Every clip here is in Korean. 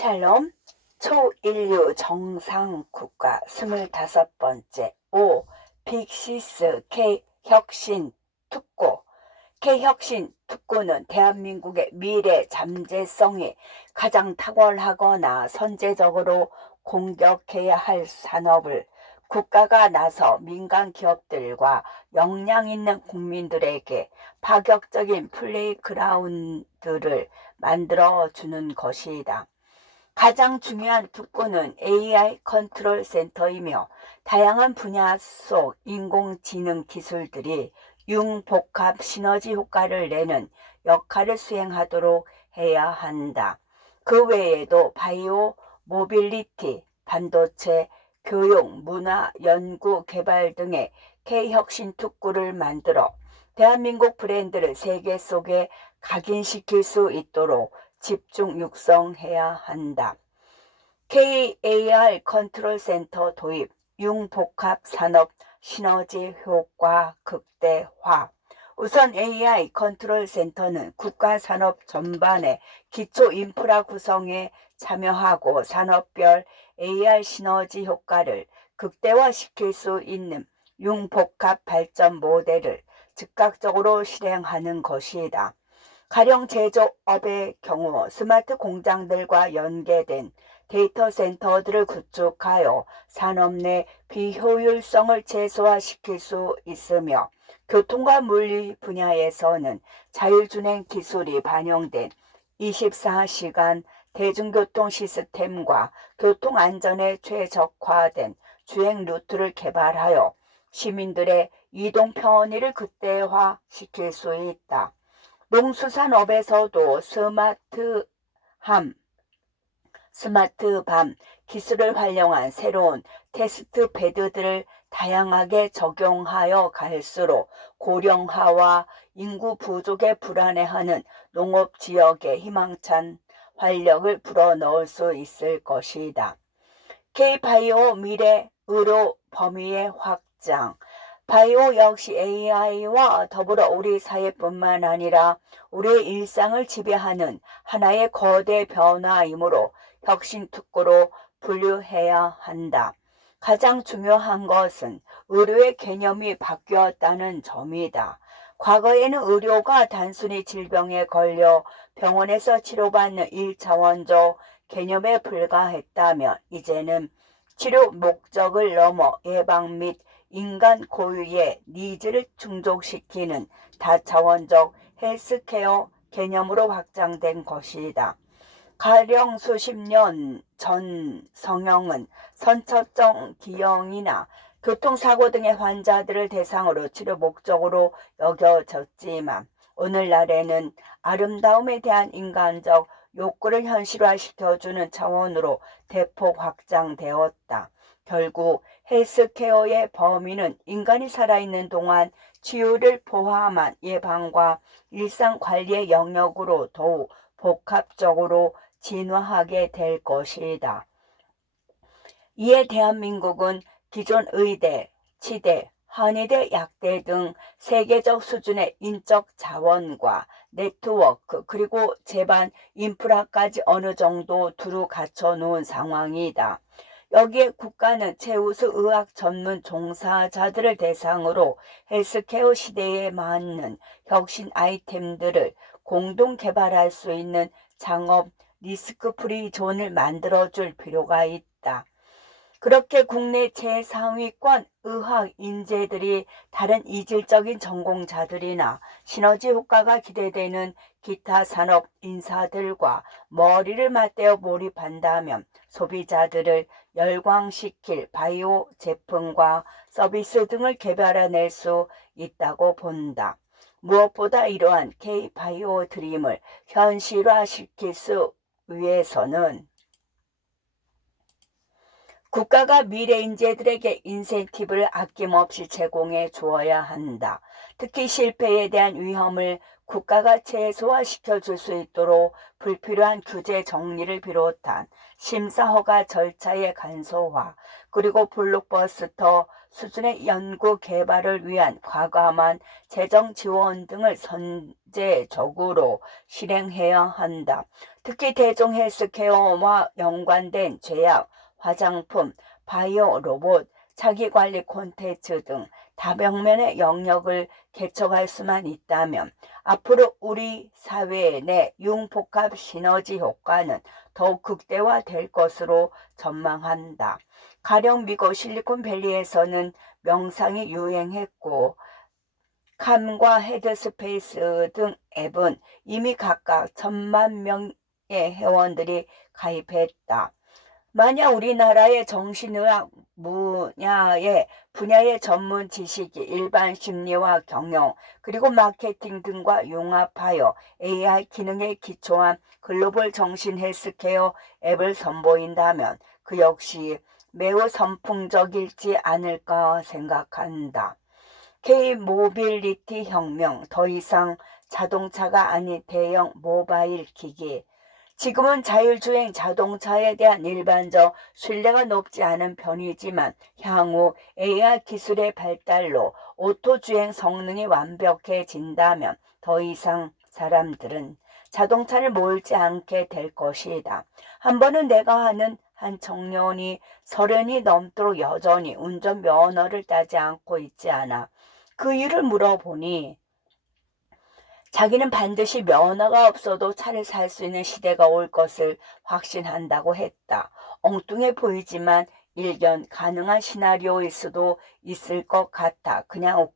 샬롬, 초인류 정상국가 25번째 5. 빅시스 K혁신 특구. K혁신 특구는 대한민국의 미래 잠재성이 가장 탁월하거나 선제적으로 공격해야 할 산업을 국가가 나서 민간 기업들과 역량 있는 국민들에게 파격적인 플레이그라운드를 만들어주는 것이다. 가장 중요한 특구는 AI 컨트롤 센터이며 다양한 분야 속 인공지능 기술들이 융복합 시너지 효과를 내는 역할을 수행하도록 해야 한다. 그 외에도 바이오, 모빌리티, 반도체, 교육, 문화, 연구, 개발 등의 K혁신 특구를 만들어 대한민국 브랜드를 세계 속에 각인시킬 수 있도록 집중 육성해야 한다. KAR 컨트롤 센터 도입, 융복합 산업 시너지 효과 극대화. 우선 AI 컨트롤 센터는 국가 산업 전반의 기초 인프라 구성에 참여하고 산업별 AR 시너지 효과를 극대화시킬 수 있는 융복합 발전 모델을 즉각적으로 실행하는 것이다. 가령 제조업의 경우 스마트 공장들과 연계된 데이터 센터들을 구축하여 산업 내 비효율성을 최소화시킬 수 있으며, 교통과 물리 분야에서는 자율주행 기술이 반영된 24시간 대중교통 시스템과 교통안전에 최적화된 주행 루트를 개발하여 시민들의 이동 편의를 극대화시킬 수 있다. 농수산업에서도 스마트밤 기술을 활용한 새로운 테스트 베드들을 다양하게 적용하여 갈수록 고령화와 인구 부족에 불안해하는 농업지역에 희망찬 활력을 불어넣을 수 있을 것이다. K바이오 미래 의료 범위의 확장. 바이오 역시 AI와 더불어 우리 사회뿐만 아니라 우리의 일상을 지배하는 하나의 거대 변화이므로 혁신 특구로 분류해야 한다. 가장 중요한 것은 의료의 개념이 바뀌었다는 점이다. 과거에는 의료가 단순히 질병에 걸려 병원에서 치료받는 1차원적 개념에 불과했다면, 이제는 치료 목적을 넘어 예방 및 인간 고유의 니즈를 충족시키는 다차원적 헬스케어 개념으로 확장된 것이다. 가령 수십 년 전 성형은 선천적 기형이나 교통사고 등의 환자들을 대상으로 치료 목적으로 여겨졌지만, 오늘날에는 아름다움에 대한 인간적 욕구를 현실화시켜주는 차원으로 대폭 확장되었다. 결국 헬스케어의 범위는 인간이 살아있는 동안 치유를 포함한 예방과 일상관리의 영역으로 더욱 복합적으로 진화하게 될 것이다. 이에 대한민국은 기존 의대, 치대, 한의대, 약대 등 세계적 수준의 인적 자원과 네트워크, 그리고 제반 인프라까지 어느 정도 두루 갖춰 놓은 상황이다. 여기에 국가는 최우수 의학 전문 종사자들을 대상으로 헬스케어 시대에 맞는 혁신 아이템들을 공동 개발할 수 있는 창업 리스크 프리 존을 만들어줄 필요가 있다. 그렇게 국내 최상위권 의학 인재들이 다른 이질적인 전공자들이나 시너지 효과가 기대되는 기타 산업 인사들과 머리를 맞대어 몰입한다면 소비자들을 열광시킬 바이오 제품과 서비스 등을 개발해낼 수 있다고 본다. 무엇보다 이러한 K바이오 드림을 현실화시킬 수 위해서는 국가가 미래 인재들에게 인센티브를 아낌없이 제공해 주어야 한다. 특히 실패에 대한 위험을 국가가 최소화시켜 줄 수 있도록 불필요한 규제 정리를 비롯한 심사 허가 절차의 간소화, 그리고 블록버스터 수준의 연구 개발을 위한 과감한 재정 지원 등을 선제적으로 실행해야 한다. 특히 대중 헬스케어와 연관된 제약, 화장품, 바이오 로봇, 자기관리 콘텐츠 등 다방면의 영역을 개척할 수만 있다면 앞으로 우리 사회 내 융복합 시너지 효과는 더욱 극대화될 것으로 전망한다. 가령 미국 실리콘밸리에서는 명상이 유행했고 캄과 헤드스페이스 등 앱은 이미 각각 1,000만 명의 회원들이 가입했다. 만약 우리나라의 정신의학 분야의 전문 지식이 일반 심리와 경영 그리고 마케팅 등과 융합하여 AI 기능에 기초한 글로벌 정신 헬스케어 앱을 선보인다면 그 역시 매우 선풍적일지 않을까 생각한다. K-모빌리티 혁명, 더 이상 자동차가 아닌 대형 모바일 기기. 지금은 자율주행 자동차에 대한 일반적 신뢰가 높지 않은 편이지만 향후 AI 기술의 발달로 오토주행 성능이 완벽해진다면 더 이상 사람들은 자동차를 몰지 않게 될 것이다. 한 번은 내가 아는 한 청년이 30이 넘도록 여전히 운전면허를 따지 않고 있지 않아. 그 이유를 물어보니 자기는 반드시 면허가 없어도 차를 살 수 있는 시대가 올 것을 확신한다고 했다. 엉뚱해 보이지만 일견 가능한 시나리오일 수도 있을 것 같아 그냥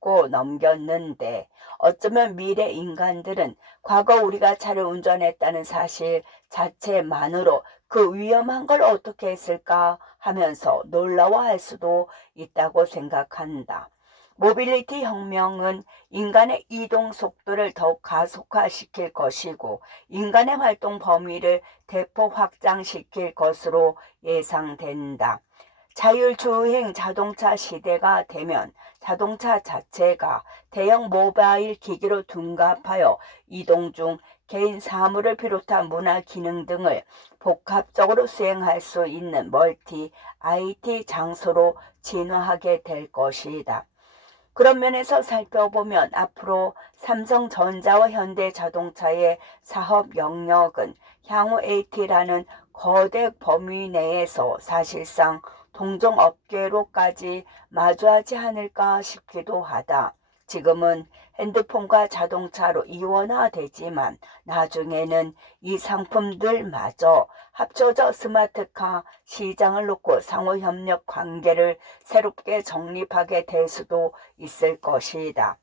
웃고 넘겼는데 어쩌면 미래 인간들은 과거 우리가 차를 운전했다는 사실 자체만으로 그 위험한 걸 어떻게 했을까 하면서 놀라워할 수도 있다고 생각한다. 모빌리티 혁명은 인간의 이동 속도를 더욱 가속화시킬 것이고 인간의 활동 범위를 대폭 확장시킬 것으로 예상된다. 자율주행 자동차 시대가 되면 자동차 자체가 대형 모바일 기기로 둔갑하여 이동 중 개인 사무를 비롯한 문화 기능 등을 복합적으로 수행할 수 있는 멀티 IT 장소로 진화하게 될 것이다. 그런 면에서 살펴보면 앞으로 삼성전자와 현대자동차의 사업 영역은 향후 AT라는 거대 범위 내에서 사실상 동종업계로까지 마주하지 않을까 싶기도 하다. 지금은 핸드폰과 자동차로 이원화되지만 나중에는 이 상품들마저 합쳐져 스마트카 시장을 놓고 상호협력 관계를 새롭게 정립하게 될 수도 있을 것이다.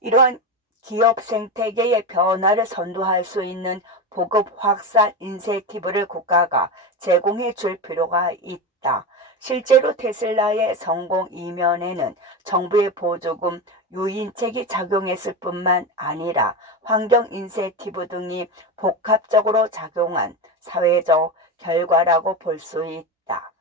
이러한 기업 생태계의 변화를 선도할 수 있는 보급 확산 인센티브를 국가가 제공해 줄 필요가 있다. 실제로 테슬라의 성공 이면에는 정부의 보조금, 유인책이 작용했을 뿐만 아니라 환경 인센티브 등이 복합적으로 작용한 사회적 결과라고 볼 수 있다.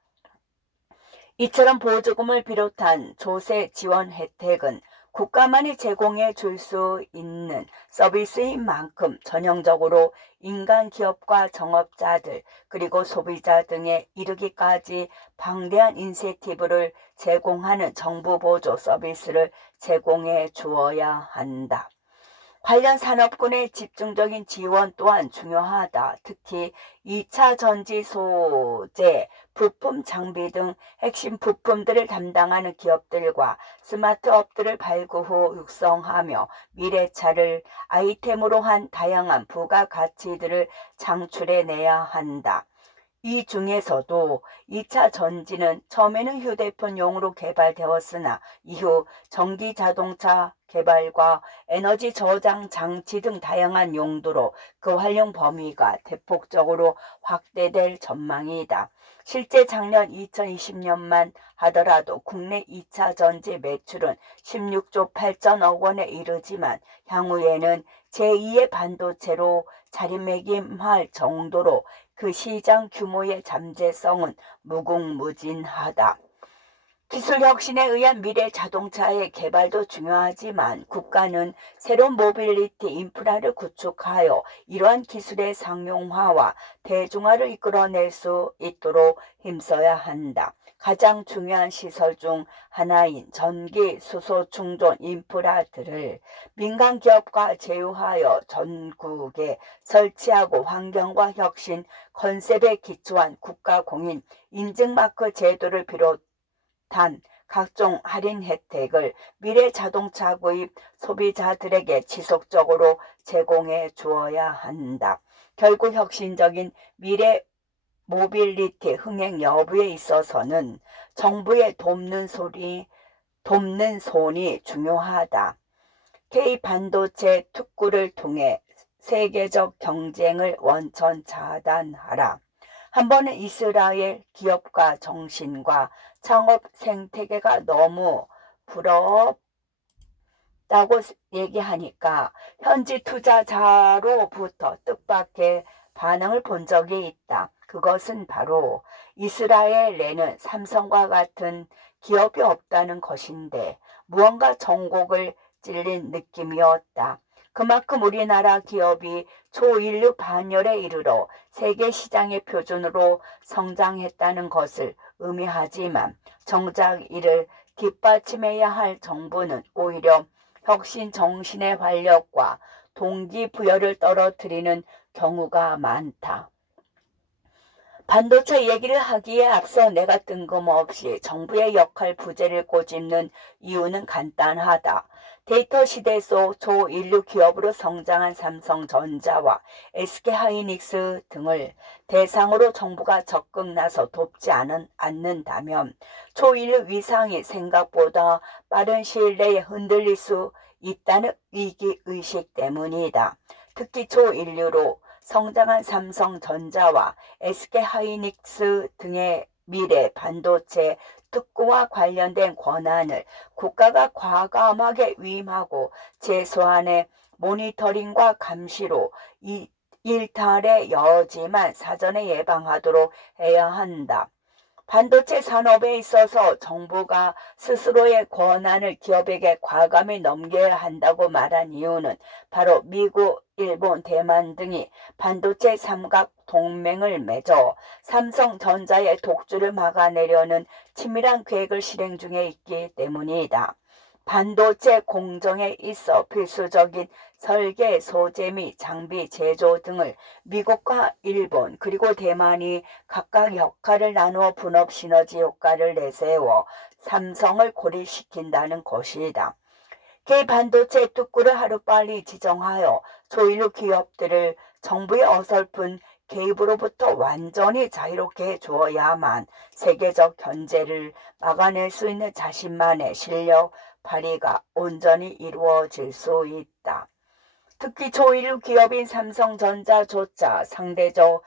이처럼 보조금을 비롯한 조세 지원 혜택은 국가만이 제공해 줄 수 있는 서비스인 만큼 전형적으로 인간 기업과 정업자들 그리고 소비자 등에 이르기까지 방대한 인센티브를 제공하는 정부 보조 서비스를 제공해 주어야 한다. 관련 산업군의 집중적인 지원 또한 중요하다. 특히 2차 전지 소재, 부품 장비 등 핵심 부품들을 담당하는 기업들과 스마트업들을 발굴 후 육성하며 미래차를 아이템으로 한 다양한 부가가치들을 창출해내야 한다. 이 중에서도 2차 전지는 처음에는 휴대폰용으로 개발되었으나 이후 전기자동차 개발과 에너지 저장 장치 등 다양한 용도로 그 활용 범위가 대폭적으로 확대될 전망이다. 실제 작년 2020년만 하더라도 국내 2차 전지 매출은 16조 8천억 원에 이르지만 향후에는 제2의 반도체로 자리매김할 정도로 그 시장 규모의 잠재성은 무궁무진하다. 기술 혁신에 의한 미래 자동차의 개발도 중요하지만 국가는 새로운 모빌리티 인프라를 구축하여 이러한 기술의 상용화와 대중화를 이끌어낼 수 있도록 힘써야 한다. 가장 중요한 시설 중 하나인 전기, 수소 충전 인프라들을 민간 기업과 제휴하여 전국에 설치하고 환경과 혁신 컨셉에 기초한 국가 공인 인증마크 제도를 비롯한 각종 할인 혜택을 미래 자동차 구입 소비자들에게 지속적으로 제공해 주어야 한다. 결국 혁신적인 미래 모빌리티 흥행 여부에 있어서는 정부의 돕는 손이 중요하다. K반도체 특구를 통해 세계적 경쟁을 원천 차단하라. 한 번은 이스라엘 기업가 정신과 창업 생태계가 너무 부럽다고 얘기하니까 현지 투자자로부터 뜻밖의 반응을 본 적이 있다. 그것은 바로 이스라엘에는 삼성과 같은 기업이 없다는 것인데 무언가 정곡을 찔린 느낌이었다. 그만큼 우리나라 기업이 초인류 반열에 이르러 세계 시장의 표준으로 성장했다는 것을 의미하지만 정작 이를 뒷받침해야 할 정부는 오히려 혁신 정신의 활력과 동기부여를 떨어뜨리는 경우가 많다. 반도체 얘기를 하기에 앞서 내가 뜬금없이 정부의 역할 부재를 꼬집는 이유는 간단하다. 데이터 시대 속 초인류 기업으로 성장한 삼성전자와 SK하이닉스 등을 대상으로 정부가 적극 나서 돕지 않는다면 초인류 위상이 생각보다 빠른 시일 내에 흔들릴 수 있다는 위기의식 때문이다. 특히 초인류로 성장한 삼성전자와 SK하이닉스 등의 미래 반도체 특구와 관련된 권한을 국가가 과감하게 위임하고 최소한의 모니터링과 감시로 일탈의 여지만 사전에 예방하도록 해야 한다. 반도체 산업에 있어서 정부가 스스로의 권한을 기업에게 과감히 넘겨야 한다고 말한 이유는 바로 미국, 일본, 대만 등이 반도체 삼각 동맹을 맺어 삼성전자의 독주를 막아내려는 치밀한 계획을 실행 중에 있기 때문이다. 반도체 공정에 있어 필수적인 설계, 소재 및 장비 제조 등을 미국과 일본 그리고 대만이 각각 역할을 나누어 분업 시너지 효과를 내세워 삼성을 고립시킨다는 것이다. K반도체 특구를 하루빨리 지정하여 초일류 기업들을 정부의 어설픈 개입으로부터 완전히 자유롭게 해주어야만 세계적 견제를 막아낼 수 있는 자신만의 실력 발휘가 온전히 이루어질 수 있다. 특히 초일류 기업인 삼성전자조차 상대적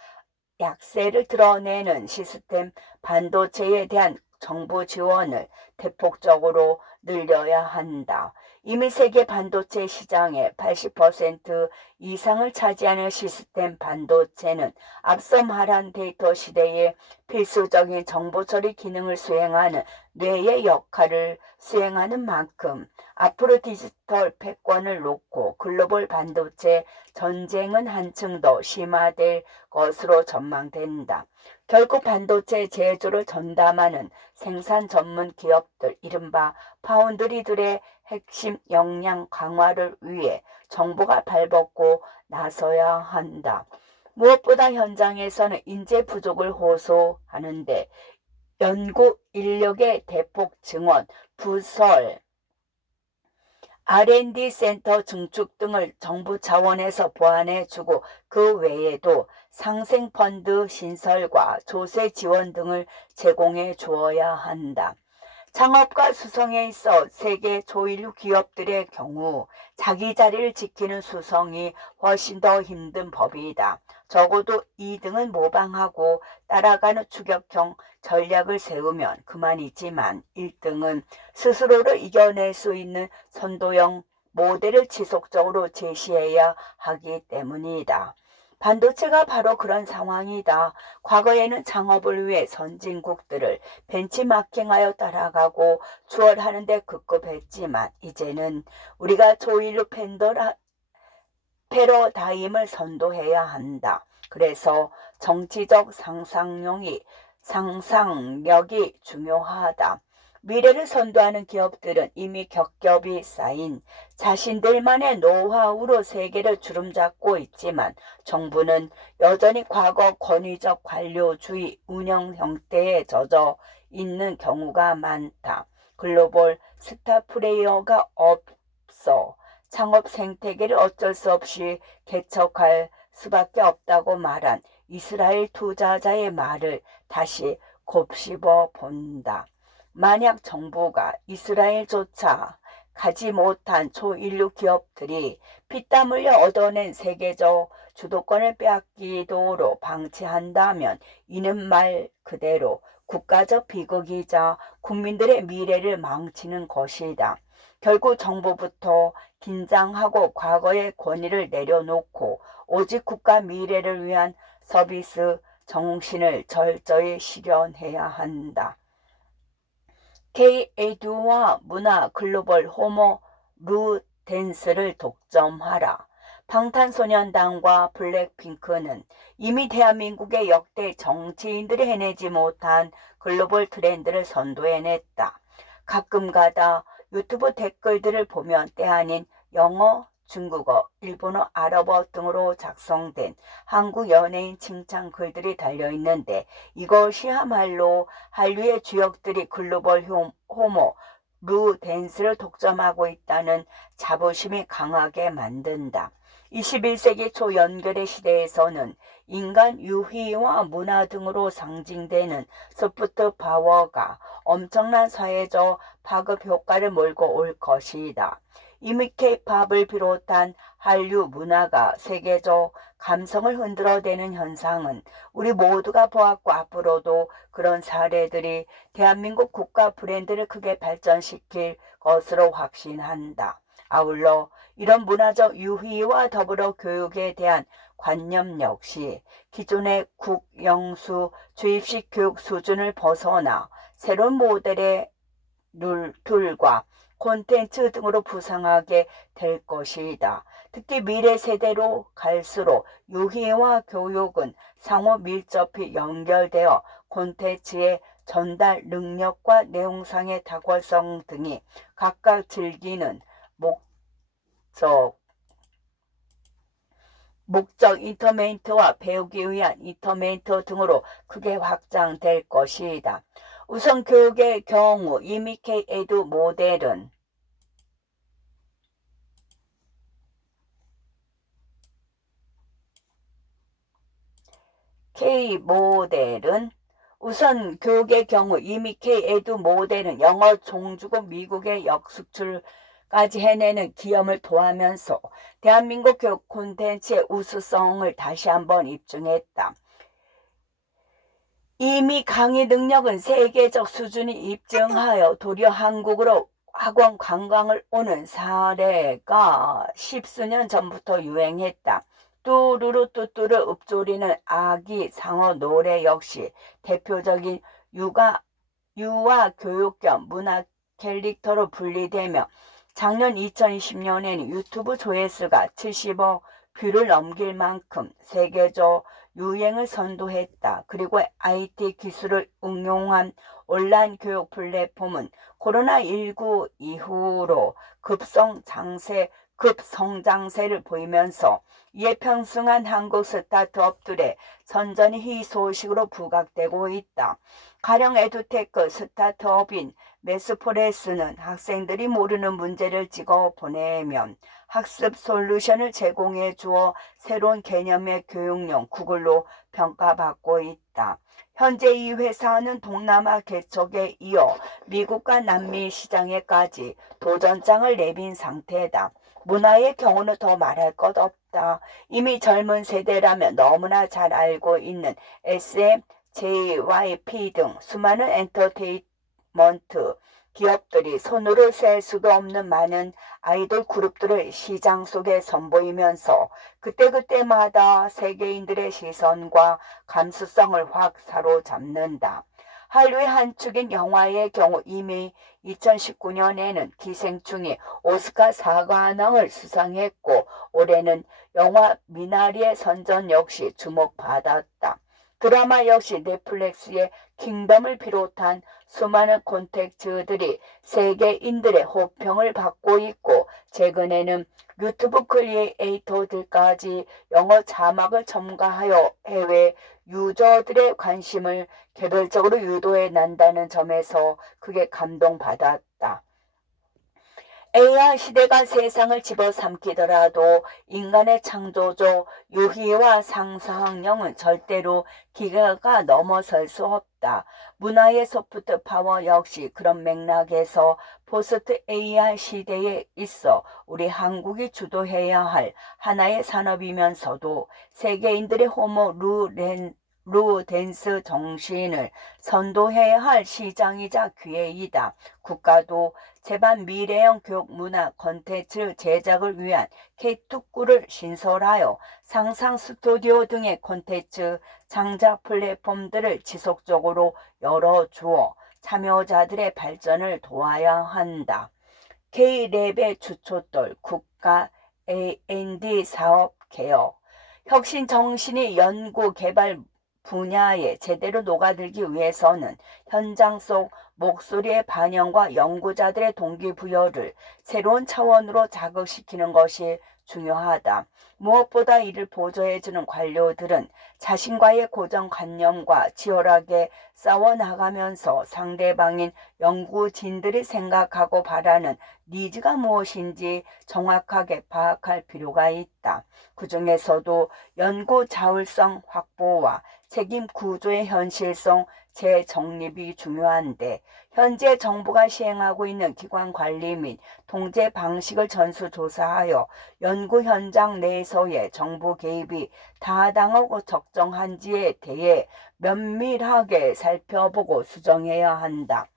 약세를 드러내는 시스템 반도체에 대한 정부 지원을 대폭적으로 늘려야 한다. 이미 세계 반도체 시장의 80% 이상을 차지하는 시스템 반도체는 앞서 말한 데이터 시대의 필수적인 정보 처리 기능을 수행하는 뇌의 역할을 수행하는 만큼 앞으로 디지털 패권을 놓고 글로벌 반도체 전쟁은 한층 더 심화될 것으로 전망된다. 결국 반도체 제조를 전담하는 생산 전문 기업들, 이른바 파운드리들의 핵심 역량 강화를 위해 정부가 발벗고 나서야 한다. 무엇보다 현장에서는 인재 부족을 호소하는데 연구 인력의 대폭 증원, 부설, R&D 센터 증축 등을 정부 차원에서 보완해주고 그 외에도 상생펀드 신설과 조세 지원 등을 제공해 주어야 한다. 창업과 수성에 있어 세계 초일류 기업들의 경우 자기 자리를 지키는 수성이 훨씬 더 힘든 법이다. 적어도 2등은 모방하고 따라가는 추격형 전략을 세우면 그만이지만 1등은 스스로를 이겨낼 수 있는 선도형 모델을 지속적으로 제시해야 하기 때문이다. 반도체가 바로 그런 상황이다. 과거에는 창업을 위해 선진국들을 벤치마킹하여 따라가고 추월하는 데 급급했지만 이제는 우리가 조일루 패러다임을 선도해야 한다. 그래서 정치적 상상력이 중요하다. 미래를 선도하는 기업들은 이미 겹겹이 쌓인 자신들만의 노하우로 세계를 주름잡고 있지만 정부는 여전히 과거 권위적 관료주의 운영 형태에 젖어 있는 경우가 많다. 글로벌 스타 플레이어가 없어 창업 생태계를 어쩔 수 없이 개척할 수밖에 없다고 말한 이스라엘 투자자의 말을 다시 곱씹어 본다. 만약 정부가 이스라엘조차 가지 못한 초인류 기업들이 피땀 흘려 얻어낸 세계적 주도권을 빼앗기도록 방치한다면 이는 말 그대로 국가적 비극이자 국민들의 미래를 망치는 것이다. 결국 정부부터 긴장하고 과거의 권위를 내려놓고 오직 국가 미래를 위한 서비스 정신을 철저히 실현해야 한다. K-에듀와 문화 글로벌 호모 루덴스를 독점하라. 방탄소년단과 블랙핑크는 이미 대한민국의 역대 정치인들이 해내지 못한 글로벌 트렌드를 선도해냈다. 가끔가다 유튜브 댓글들을 보면 때 아닌 영어, 중국어, 일본어, 아랍어 등으로 작성된 한국 연예인 칭찬 글들이 달려있는데 이것이야말로 한류의 주역들이 글로벌 호모, 루댄스를 독점하고 있다는 자부심이 강하게 만든다. 21세기 초 연결의 시대에서는 인간 유희와 문화 등으로 상징되는 소프트 파워가 엄청난 사회적 파급 효과를 몰고 올 것이다. 이미 K-팝을 비롯한 한류 문화가 세계적 감성을 흔들어대는 현상은 우리 모두가 보았고 앞으로도 그런 사례들이 대한민국 국가 브랜드를 크게 발전시킬 것으로 확신한다. 아울러 이런 문화적 유희와 더불어 교육에 대한 관념 역시 기존의 국영수 주입식 교육 수준을 벗어나 새로운 모델의 툴과 콘텐츠 등으로 부상하게 될 것이다. 특히 미래 세대로 갈수록 유희와 교육은 상호 밀접히 연결되어 콘텐츠의 전달 능력과 내용상의 탁월성 등이 각각 즐기는 목적 인터메인트와 배우기 위한 인터메인트 등으로 크게 확장될 것이다. 우선 교육의 경우 이미 K-에듀 모델은 우선 교육의 경우 이미 K-에듀 모델은 영어 종주국 미국의 역수출까지 해내는 기염을 토하면서 대한민국 교육 콘텐츠의 우수성을 다시 한번 입증했다. 이미 강의 능력은 세계적 수준이 입증하여 도리어 한국으로 학원 관광을 오는 사례가 십수년 전부터 유행했다. 뚜루루 뚜뚜루 읊조리는 아기 상어 노래 역시 대표적인 유아 교육 겸 문화 캐릭터로 분리되며 작년 2020년에는 유튜브 조회수가 70억 뷰를 넘길 만큼 세계적 유행을 선도했다. 그리고 IT 기술을 응용한 온라인 교육 플랫폼은 코로나19 이후로 급성장세를 보이면서 이에 평승한 한국 스타트업들의 선전이 희소식으로 부각되고 있다. 가령 에듀테크 스타트업인 메스프레스는 학생들이 모르는 문제를 찍어 보내면 학습 솔루션을 제공해 주어 새로운 개념의 교육용 구글로 평가받고 있다. 현재 이 회사는 동남아 개척에 이어 미국과 남미 시장에까지 도전장을 내민 상태다. 문화의 경우는 더 말할 것 없다. 이미 젊은 세대라면 너무나 잘 알고 있는 SM, JYP 등 수많은 엔터테인먼트 기업들이 손으로 셀 수도 없는 많은 아이돌 그룹들을 시장 속에 선보이면서 그때그때마다 세계인들의 시선과 감수성을 확 사로잡는다. 한류의 한 축인 영화의 경우 이미 2019년에는 기생충이 오스카 사관왕을 수상했고 올해는 영화 미나리의 선전 역시 주목받았다. 드라마 역시 넷플릭스의 킹덤을 비롯한 수많은 콘텐츠들이 세계인들의 호평을 받고 있고 최근에는 유튜브 크리에이터들까지 영어 자막을 첨가하여 해외 유저들의 관심을 개별적으로 유도해 난다는 점에서 크게 감동받았다. AI 시대가 세상을 집어삼키더라도 인간의 창조적 유희와 상상력은 절대로 기계가 넘어설 수 없다. 문화의 소프트 파워 역시 그런 맥락에서 포스트 AI 시대에 있어 우리 한국이 주도해야 할 하나의 산업이면서도 세계인들의 호모 루덴스 정신을 선도해야 할 시장이자 기회이다. 국가도 제반 미래형 교육 문화 콘텐츠 제작을 위한 K-특구를 신설하여 상상 스튜디오 등의 콘텐츠 창작 플랫폼들을 지속적으로 열어주어 참여자들의 발전을 도와야 한다. K-랩의 주춧돌 국가 A&D 사업 개혁 혁신 정신이 연구 개발 분야에 제대로 녹아들기 위해서는 현장 속 목소리의 반영과 연구자들의 동기부여를 새로운 차원으로 자극시키는 것이 중요하다. 무엇보다 이를 보조해주는 관료들은 자신과의 고정관념과 치열하게 싸워나가면서 상대방인 연구진들이 생각하고 바라는 니즈가 무엇인지 정확하게 파악할 필요가 있다. 그 중에서도 연구 자율성 확보와 책임 구조의 현실성 재정립이 중요한데 현재 정부가 시행하고 있는 기관 관리 및 통제 방식을 전수조사하여 연구 현장 내에서의 정부 개입이 타당하고 적정한지에 대해 면밀하게 살펴보고 수정해야 한다.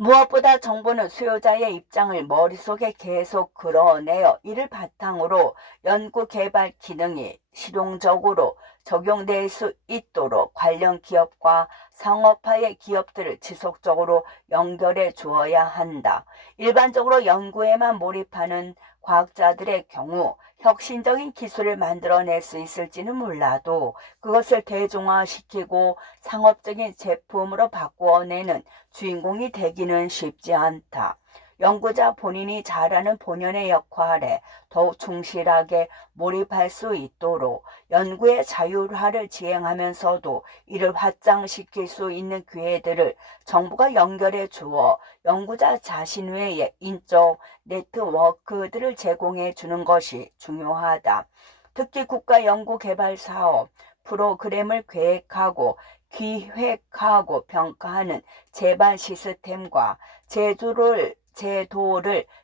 무엇보다 정부는 수요자의 입장을 머릿속에 계속 그려내어 이를 바탕으로 연구개발 기능이 실용적으로 적용될 수 있도록 관련 기업과 상업화의 기업들을 지속적으로 연결해 주어야 한다. 일반적으로 연구에만 몰입하는 과학자들의 경우 혁신적인 기술을 만들어낼 수 있을지는 몰라도 그것을 대중화시키고 상업적인 제품으로 바꾸어내는 주인공이 되기는 쉽지 않다. 연구자 본인이 잘하는 본연의 역할에 더욱 충실하게 몰입할 수 있도록 연구의 자율화를 지향하면서도 이를 확장시킬 수 있는 기회들을 정부가 연결해 주어 연구자 자신 외에 인적 네트워크들을 제공해 주는 것이 중요하다. 특히 국가연구개발사업 프로그램을 계획하고 기획하고 평가하는 제반 시스템과 제도를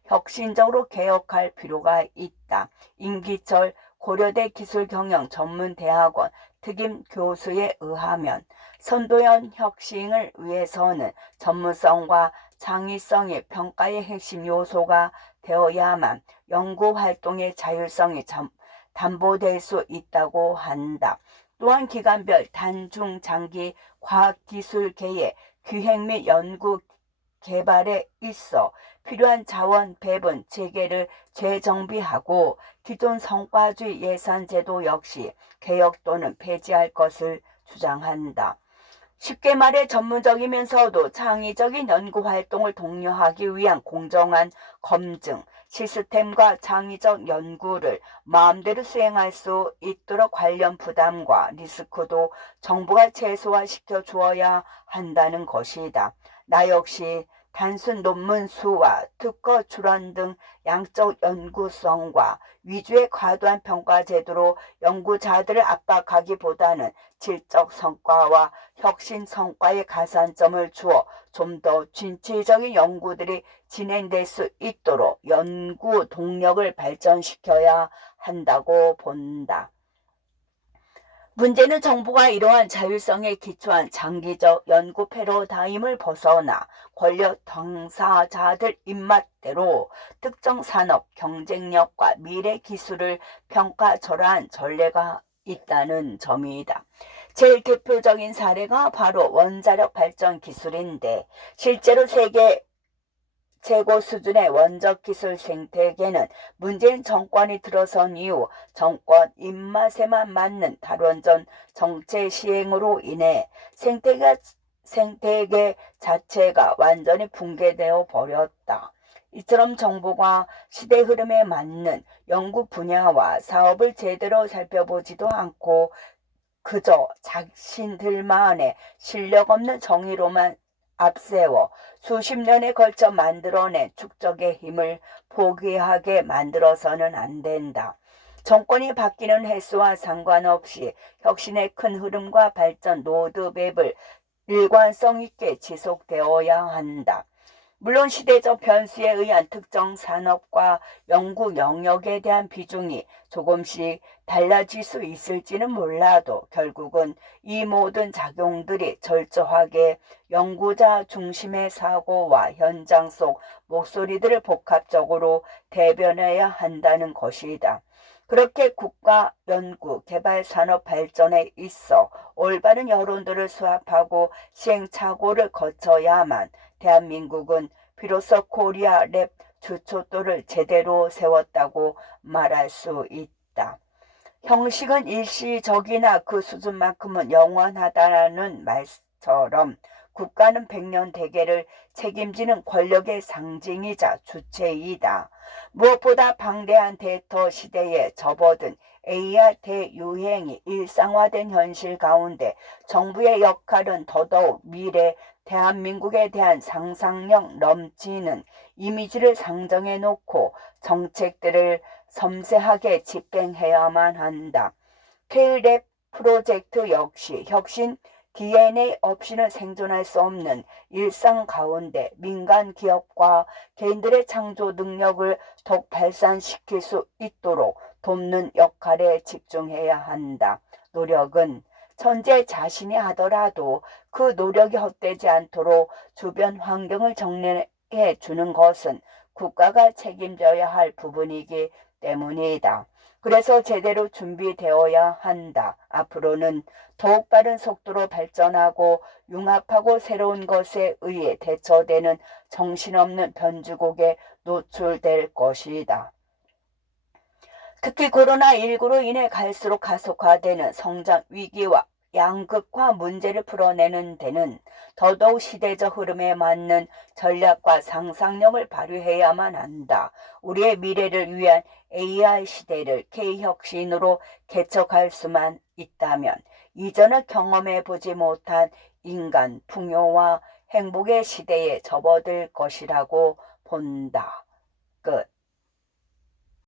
혁신적으로 개혁할 필요가 있다. 임기철 고려대 기술경영전문대학원 특임 교수에 의하면 선도연 혁신을 위해서는 전문성과 창의성이 평가의 핵심 요소가 되어야만 연구활동의 자율성이 담보될 수 있다고 한다. 또한 기간별 단중 장기 과학기술계의 기획 및 연구 개발에 있어 필요한 자원 배분 체계를 재정비하고 기존 성과주의 예산제도 역시 개혁 또는 폐지할 것을 주장한다. 쉽게 말해 전문적이면서도 창의적인 연구활동을 독려하기 위한 공정한 검증, 시스템과 창의적 연구를 마음대로 수행할 수 있도록 관련 부담과 리스크도 정부가 최소화시켜 주어야 한다는 것이다. 나 역시 단순 논문 수와 특허 출원 등 양적 연구성과 위주의 과도한 평가 제도로 연구자들을 압박하기보다는 질적 성과와 혁신 성과에 가산점을 주어 좀 더 진취적인 연구들이 진행될 수 있도록 연구 동력을 발전시켜야 한다고 본다. 문제는 정부가 이러한 자율성에 기초한 장기적 연구 패러다임을 벗어나 권력 당사자들 입맛대로 특정 산업 경쟁력과 미래 기술을 평가절하한 전례가 있다는 점이다. 제일 대표적인 사례가 바로 원자력 발전 기술인데, 실제로 세계 최고 수준의 원적 기술 생태계는 문재인 정권이 들어선 이후 정권 입맛에만 맞는 탈원전 정책 시행으로 인해 생태계 자체가 완전히 붕괴되어 버렸다. 이처럼 정부가 시대 흐름에 맞는 연구 분야와 사업을 제대로 살펴보지도 않고 그저 자신들만의 실력 없는 정의로만 앞세워 수십 년에 걸쳐 만들어낸 축적의 힘을 포기하게 만들어서는 안 된다. 정권이 바뀌는 횟수와 상관없이 혁신의 큰 흐름과 발전 로드맵을 일관성 있게 지속되어야 한다. 물론 시대적 변수에 의한 특정 산업과 연구 영역에 대한 비중이 조금씩 달라질 수 있을지는 몰라도 결국은 이 모든 작용들이 철저하게 연구자 중심의 사고와 현장 속 목소리들을 복합적으로 대변해야 한다는 것이다. 그렇게 국가 연구 개발 산업 발전에 있어 올바른 여론들을 수합하고 시행착오를 거쳐야만 대한민국은 비로소 코리아 랩 주춧돌을 제대로 세웠다고 말할 수 있다. 형식은 일시적이나 그 수준만큼은 영원하다라는 말처럼 국가는 백년 대계를 책임지는 권력의 상징이자 주체이다. 무엇보다 방대한 데이터 시대에 접어든 AR 대유행이 일상화된 현실 가운데 정부의 역할은 더더욱 미래 대한민국에 대한 상상력 넘치는 이미지를 상정해 놓고 정책들을 섬세하게 집행해야만 한다. K랩 프로젝트 역시 혁신 DNA 없이는 생존할 수 없는 일상 가운데 민간 기업과 개인들의 창조 능력을 더욱 발산시킬 수 있도록 돕는 역할에 집중해야 한다. 노력은 천재 자신이 하더라도 그 노력이 헛되지 않도록 주변 환경을 정리해 주는 것은 국가가 책임져야 할 부분이기 때문이다. 그래서 제대로 준비되어야 한다. 앞으로는 더욱 빠른 속도로 발전하고 융합하고 새로운 것에 의해 대처되는 정신없는 변주곡에 노출될 것이다. 특히 코로나19로 인해 갈수록 가속화되는 성장 위기와 양극화 문제를 풀어내는 데는 더더욱 시대적 흐름에 맞는 전략과 상상력을 발휘해야만 한다. 우리의 미래를 위한 AI 시대를 K혁신으로 개척할 수만 있다면 이전을 경험해보지 못한 인간 풍요와 행복의 시대에 접어들 것이라고 본다. 끝.